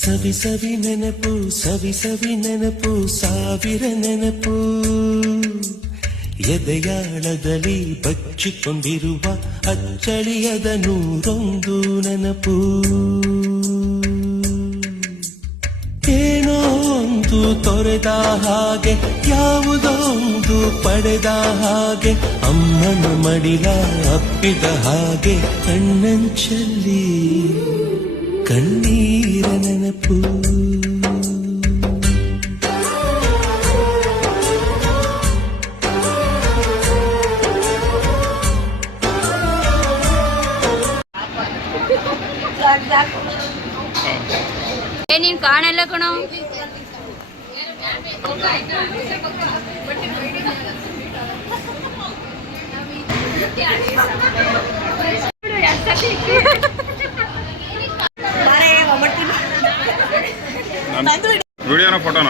ಸವಿ ಸವಿ ನೆನಪು ಸವಿ ಸವಿ ನೆನಪು ಸಾವಿರ ನೆನಪು ಎದೆಯಾಳದಲ್ಲಿ ಬಚ್ಚಿಕೊಂಡಿರುವ ಅಚ್ಚಳಿಯದ ನೂರೊಂದು ನೆನಪು ಏನೋ ಒಂದು ತೊರೆದ ಹಾಗೆ ಯಾವುದೋ ಒಂದು ಪಡೆದ ಹಾಗೆ ಅಮ್ಮನ ಮಡಿಲ ಅಪ್ಪಿದ ಹಾಗೆ ಕಣ್ಣಂಚಲ್ಲಿ ಕಣ್ಣೀರ ನೆನಪು ನೀನ್ ಕಾಣಲ್ಲ ಕಣೋ ವಿಡಿಯೋನ ಫೋಟೋನ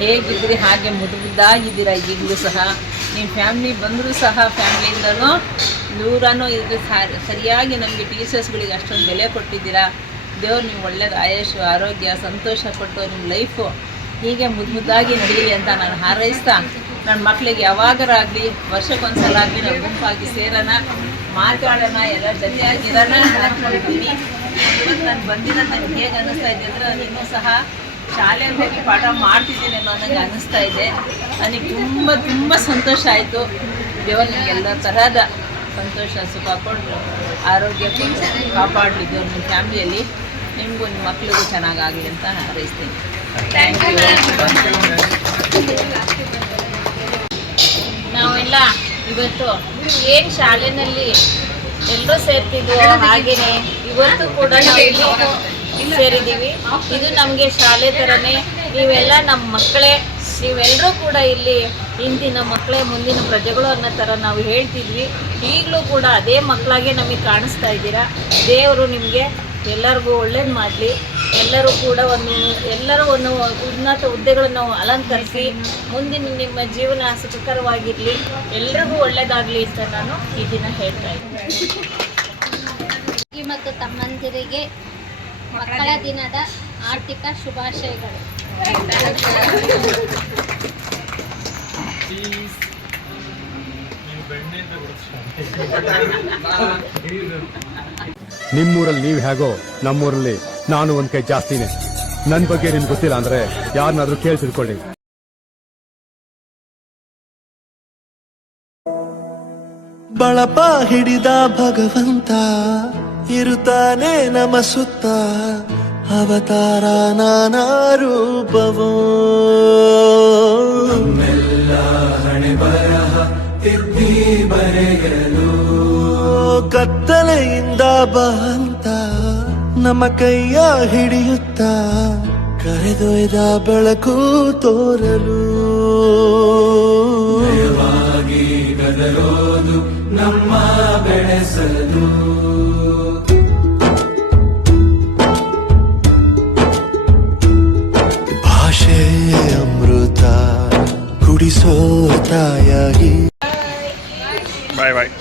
ಹೇಗಿದ್ರಿ ಹಾಗೆ ಮುದ್ದಾಗಿದ್ದೀರಾ ಈಗಲೂ ಸಹ ನಿಮ್ಮ ಫ್ಯಾಮಿಲಿ ಬಂದರೂ ಸಹ ಫ್ಯಾಮಿಲಿಯಿಂದನೂ ದೂರನೂ ಇದು ಸರಿಯಾಗಿ ನಮಗೆ ಟೀಚರ್ಸ್ಗಳಿಗೆ ಅಷ್ಟೊಂದು ಬೆಲೆ ಕೊಟ್ಟಿದ್ದೀರಾ. ದೇವ್ರು ನೀವು ಒಳ್ಳೆಯದು ಆಯುಷ್ ಆರೋಗ್ಯ ಸಂತೋಷ ಕೊಟ್ಟು ನಿಮ್ಮ ಲೈಫು ಹೀಗೆ ಮುದ್ದಾಗಿ ನಡೀಲಿ ಅಂತ ನಾನು ಹಾರೈಸ್ತಾ ನನ್ನ ಮಕ್ಕಳಿಗೆ ಯಾವಾಗರಾಗಲಿ ವರ್ಷಕ್ಕೊಂದ್ಸಲ ಆಗಲಿ ನಾವು ಗುಂಪಾಗಿ ಸೇರೋಣ, ಮಾತಾಡೋಣ, ಎಲ್ಲ ಜೊತೆಯಾಗಿರೋಣ ಅಂದ್ಕೊಂಡಿದ್ದೀನಿ. ಇವತ್ತು ನಾನು ಬಂದಿರೋದು ನನಗೆ ಹೇಗೆ ಅನ್ನಿಸ್ತಾ ಇದೆ ಅಂದರೆ ನಾನು ಇನ್ನೂ ಸಹ ಶಾಲೆಗೆ ಹೋಗಿ ಪಾಠ ಮಾಡ್ತಿದ್ದೀನಿ ಅನ್ನೋ ನನಗೆ ಅನ್ನಿಸ್ತಾ ಇದೆ. ನನಗೆ ತುಂಬ ಸಂತೋಷ ಆಯಿತು. ದೇವರು ನಿಮಗೆಲ್ಲ ತರಹದ ಸಂತೋಷ ಸುಖ ಕೊಟ್ಟು ಆರೋಗ್ಯ ಕೊಟ್ಟು ಕಾಪಾಡಲಿ ದೇವ್ರು ನಿಮ್ಮ ಫ್ಯಾಮಿಲಿಯಲ್ಲಿ. ನಿಮಗೂ ನಿಮ್ಮ ಮಕ್ಕಳಿಗೂ ಚೆನ್ನಾಗಾಗಲಿ ಅಂತ ಹಾರೈಸ್ತೀನಿ. Thank you. ನಾವೆಲ್ಲ ಇವತ್ತು ಏನು ಶಾಲೆಯಲ್ಲಿ ಎಲ್ಲರೂ ಸೇರ್ತಿದ್ವೋ ಹಾಗೆಯೇ ಇವತ್ತು ಕೂಡ ನಾವು ಇಲ್ಲಿ ಸೇರಿದ್ದೀವಿ. ಇದು ನಮಗೆ ಶಾಲೆ ಥರನೇ. ನೀವೆಲ್ಲ ನಮ್ಮ ಮಕ್ಕಳೇ, ನೀವೆಲ್ಲರೂ ಕೂಡ ಇಲ್ಲಿ ಇಂದಿನ ಮಕ್ಕಳೇ ಮುಂದಿನ ಪ್ರಜೆಗಳು ಅನ್ನೋ ಥರ ನಾವು ಹೇಳ್ತಿದ್ವಿ. ಈಗಲೂ ಕೂಡ ಅದೇ ಮಕ್ಕಳಾಗೆ ನಮಗೆ ಕಾಣಿಸ್ತಾ ಇದ್ದೀರಾ. ದೇವರು ನಿಮಗೆ ಎಲ್ಲರಿಗೂ ಒಳ್ಳೇದು ಮಾಡಲಿ. ಎಲ್ಲರೂ ಕೂಡ ಎಲ್ಲರೂ ಒಂದು ಉನ್ನತ ಹುದ್ದೆಗಳನ್ನು ಅಲಂಕರಿಸಿ ಮುಂದಿನ ನಿಮ್ಮ ಜೀವನ ಸುಖಕರವಾಗಿರಲಿ, ಎಲ್ರಿಗೂ ಒಳ್ಳೆಯದಾಗಲಿ ಅಂತ ನಾನು ಈ ದಿನ ಹೇಳ್ತಾ ಇದ್ದೀನಿ. ಮತ್ತು ತಮ್ಮಂದಿರಿಗೆ ಮಕ್ಕಳ ದಿನದ ಆರ್ಥಿಕ ಶುಭಾಶಯಗಳು. ನಿಮ್ಮೂರಲ್ಲಿ ನೀವು ಹೇಗೋ ನಮ್ಮೂರಲ್ಲಿ ನಾನು ಒಂದ್ ಕೈ ಜಾಸ್ತಿನೇ. ನನ್ನ ಬಗ್ಗೆ ನಿಮ್ಗೆ ಗೊತ್ತಿಲ್ಲ ಅಂದ್ರೆ ಯಾರನ್ನಾದ್ರೂ ಕೇಳಿ ತಿಳ್ಕೊಳ್ಳಿ. ಬಳಪ ಹಿಡಿದ ಭಗವಂತ ಇರುತ್ತಾನೆ ನಮ ಸುತ್ತ, ಅವತಾರ ನಾನಾ ರೂಪವೋ ಮೆಲ್ಲ ಹಣೆ ಬರಹ ತಿದ್ದಿ ಬರೆಯಲು, ಕತ್ತಲೆಯಿಂದ ಬಂತ ನಮ್ಮ ಕೈಯ ಹಿಡಿಯುತ್ತ ಕರೆದೊಯ್ದ ಬೆಳಕು ತೋರಲು, ಗದರೋದು ನಮ್ಮ ಬೆಳೆಸಲು. ಭಾಷೆ ಅಮೃತ ಕುಡಿಸೋ ತಾಯಾಗಿ. ಬಾಯ್ ಬಾಯ್.